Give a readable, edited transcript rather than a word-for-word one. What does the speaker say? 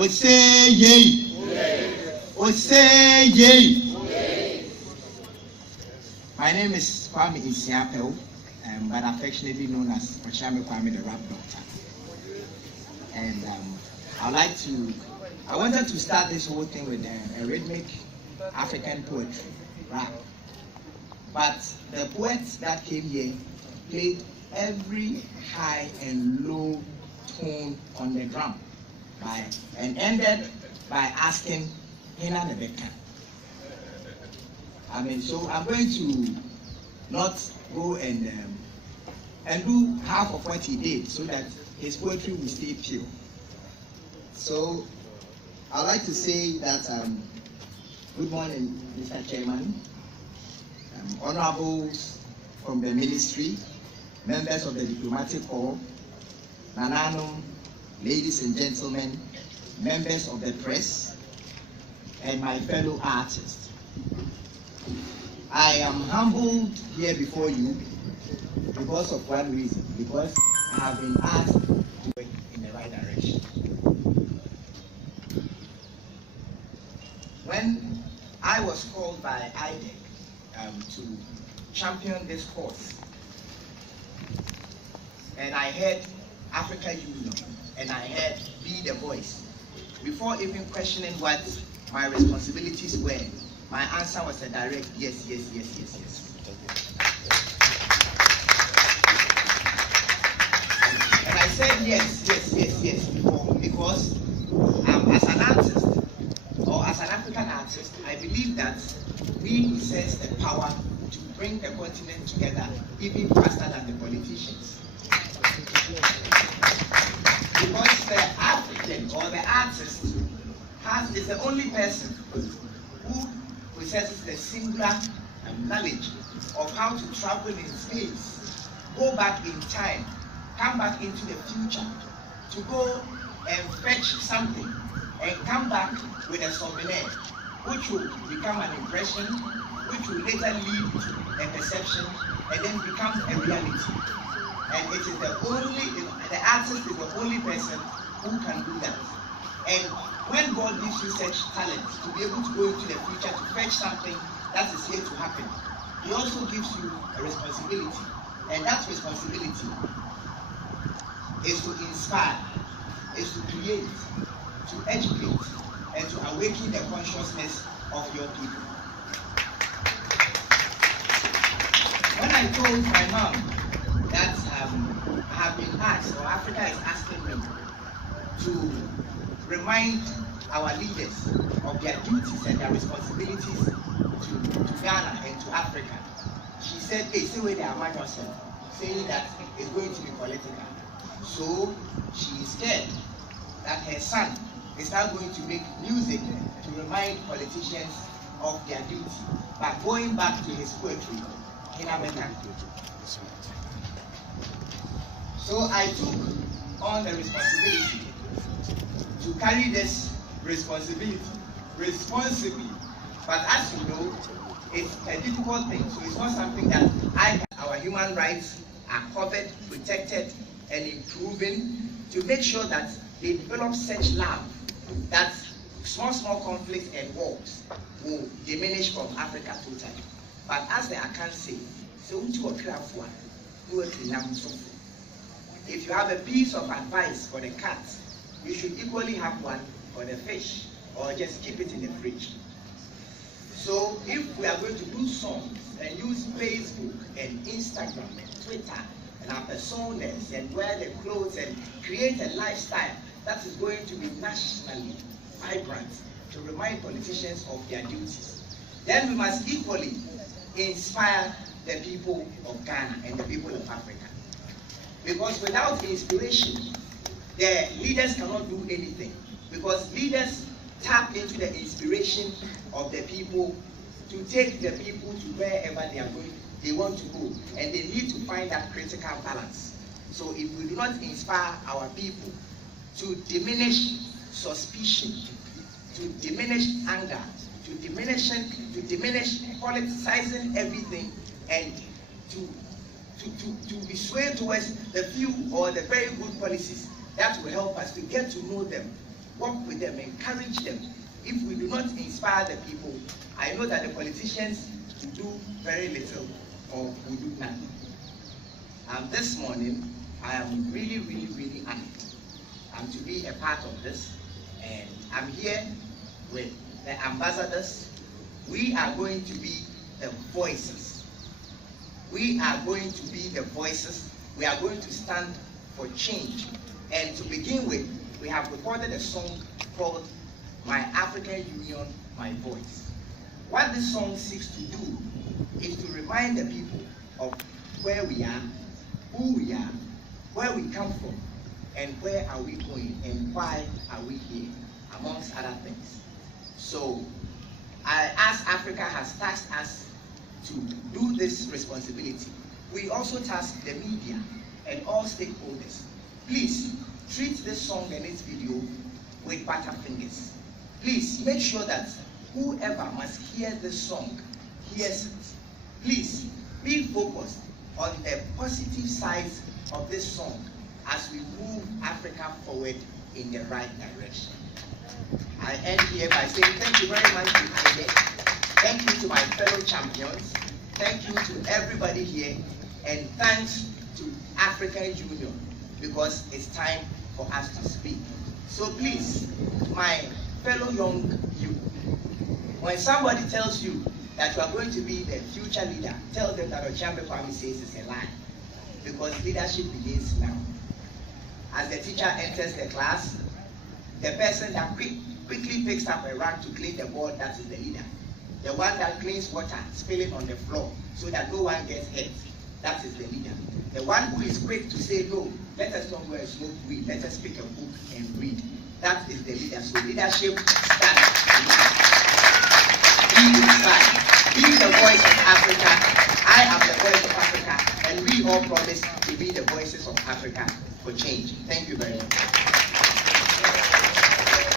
Say yay. Say yay. My name is Kwame Isiapel, but affectionately known as Okyeame Kwame, the rap doctor. And I wanted to start this whole thing with a rhythmic African poetry, rap. But the poets that came here played every high and low tone on the drum and ended by asking Hina Nebeka. So I'm going to not go and do half of what he did so that his poetry will stay pure. So I'd like to say that good morning, Mr. Chairman, honorables from the ministry, members of the diplomatic corps, Nanano, ladies and gentlemen, members of the press, and my fellow artists. I am humbled here before you because of one reason, because I have been asked to work in the right direction. When I was called by IDEC to champion this cause, and I heard Africa Union, and I heard Be the Voice, before even questioning what my responsibilities were, my answer was a direct yes, yes, yes, yes, yes. And I said yes, yes, yes, yes before, because as an artist, or as an African artist, I believe that we possess the power to bring the continent together even faster than the politicians. Because the African or the artist is the only person who possesses the singular knowledge of how to travel in space, go back in time, come back into the future, to go and fetch something and come back with a souvenir, which will become an impression, which will later lead to a perception, and then become a reality. And it is the artist is the only person who can do that. And when God gives you such talent to be able to go into the future to fetch something that is yet to happen, He also gives you a responsibility. And that responsibility is to inspire, is to create, to educate, and to awaken the consciousness of your people. When I told my mom that I have been asked, or Africa is asking me, to remind our leaders of their duties and their responsibilities to Ghana and to Africa, she said, hey, say where they are yourself, saying that it's going to be political. So she is scared that her son is now going to make music to remind politicians of their duty by going back to his poetry in America. So I took on the responsibility to carry this responsibility responsibly. But as you know, it's a difficult thing. So it's not something that our human rights are covered, protected, and improving to make sure that they develop such love that small conflicts and wars will diminish from Africa totally. But as the Akan say, if you have a piece of advice for the cat, you should equally have one for the fish, or just keep it in the fridge. So if we are going to do songs and use Facebook and Instagram and Twitter and our personas and wear the clothes and create a lifestyle that is going to be nationally vibrant to remind politicians of their duties, then we must equally inspire the people of Ghana and the people of Africa. Because without inspiration, the leaders cannot do anything. Because leaders tap into the inspiration of the people to take the people to wherever they want to go. And they need to find that critical balance. So if we do not inspire our people to diminish suspicion, to diminish anger, to diminish politicizing everything, and to be swayed towards the few or the very good policies that will help us to get to know them work with them, encourage them. If we do not inspire the people, I know that the politicians will do very little or will do nothing. This morning, I am really, really, really happy to be a part of this, and I'm here with the ambassadors. We are going to be the voices. We are going to be the voices. We are going to stand for change. And to begin with, we have recorded a song called My African Union, My Voice. What this song seeks to do is to remind the people of where we are, who we are, where we come from, and where are we going, and why are we here, amongst other things. So, as Africa has tasked us to do this responsibility, we also task the media and all stakeholders. Please treat this song and its video with butterfingers. Please make sure that whoever must hear this song hears it. Please be focused on the positive sides of this song as we move Africa forward in the right direction. I end here by saying thank you very much to Ide. Thank you to my fellow champions. Thank you to everybody here. And thanks to African Union, because it's time for us to speak. So please, my fellow young youth, when somebody tells you that you are going to be the future leader, tell them that Okyeame Kwame says it's a lie. Because leadership begins now. As the teacher enters the class, the person that quickly picks up a rag to clean the board, that is the leader. The one that cleans water, spill it on the floor so that no one gets hurt, that is the leader. The one who is quick to say, no, let us not go and smoke weed, let us pick a book and read. That is the leader. So leadership starts. Be inside. Be the voice of Africa. I am the voice of Africa, and we all promise to be the voices of Africa for change. Thank you very much.